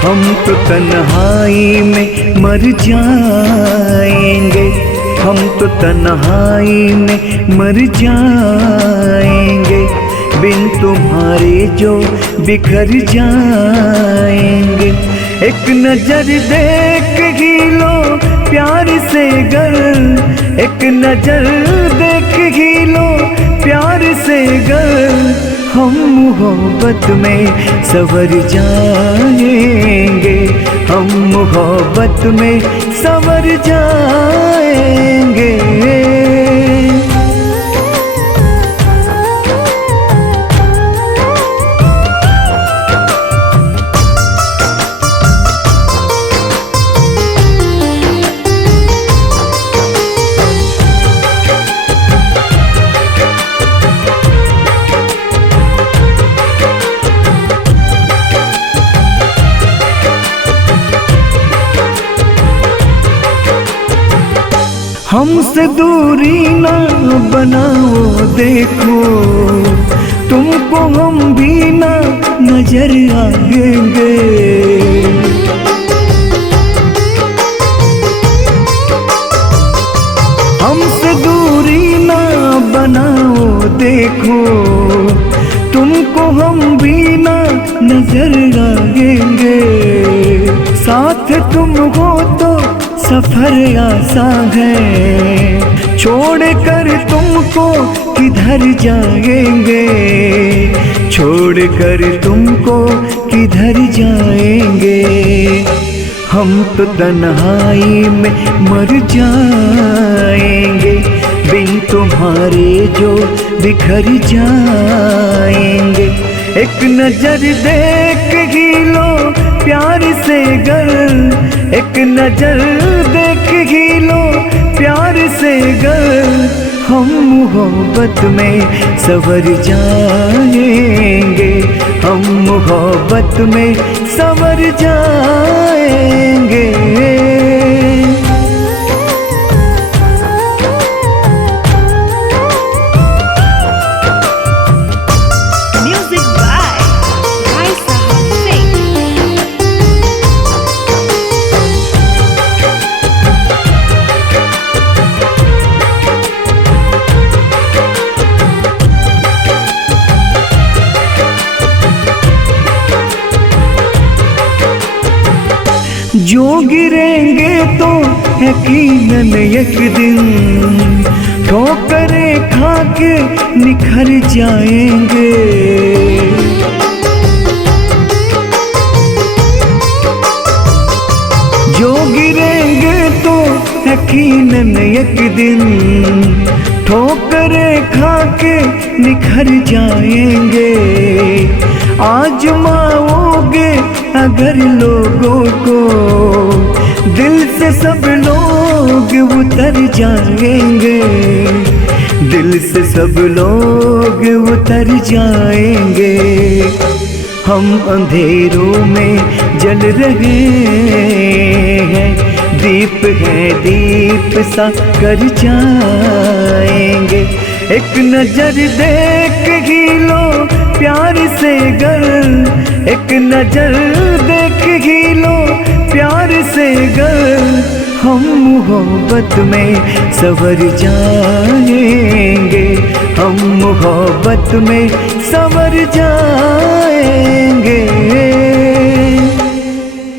हम तो तन्हाई में मर जाएंगे, हम तो तन्हाई में मर जाएंगे, बिन तुम्हारे जो बिखर जाएंगे। एक नजर देख ही लो प्यार से गर, एक नजर देख ही लो प्यार से गर, हम मोहब्बत में संवर जाएंगे, हम मोहब्बत में संवर जाएंगे। हमसे दूरी ना बनाओ, देखो तुमको हम भी ना नजर आएंगे। हमसे दूरी ना बनाओ, देखो तुमको हम भी ना नजर आएंगे। साथ तुम हो तो सफर आसान है, छोड़ कर तुमको किधर जाएंगे, छोड़ कर तुमको किधर जाएंगे। हम तो तन्हाई में मर जाएंगे, बिन तुम्हारे जो बिखर जाएंगे। एक नजर देख ही लो प्यार से गर, एक नजर देख ही लो प्यार से गर, हम मोहब्बत में संवर जाएंगे, हम मोहब्बत में संवर जाएंगे। जो गिरेंगे तो यकीनन एक दिन ठोकरें खा के निखर जाएंगे। जो गिरेंगे तो यकीनन एक दिन ठोकरें खा के निखर जाएंगे। आजमाओगे अगर लोगों को, दिल से सब लोग उतर जाएंगे, दिल से सब लोग उतर जाएंगे। हम अंधेरों में जल रहे हैं, दीप है दीप सा कर जाएंगे। एक नजर देख ही लो प्यार से गर, एक नजर देख ही लो प्यार से गर, हम मोहब्बत में संवर जाएंगे, हम मोहब्बत में संवर जाएंगे।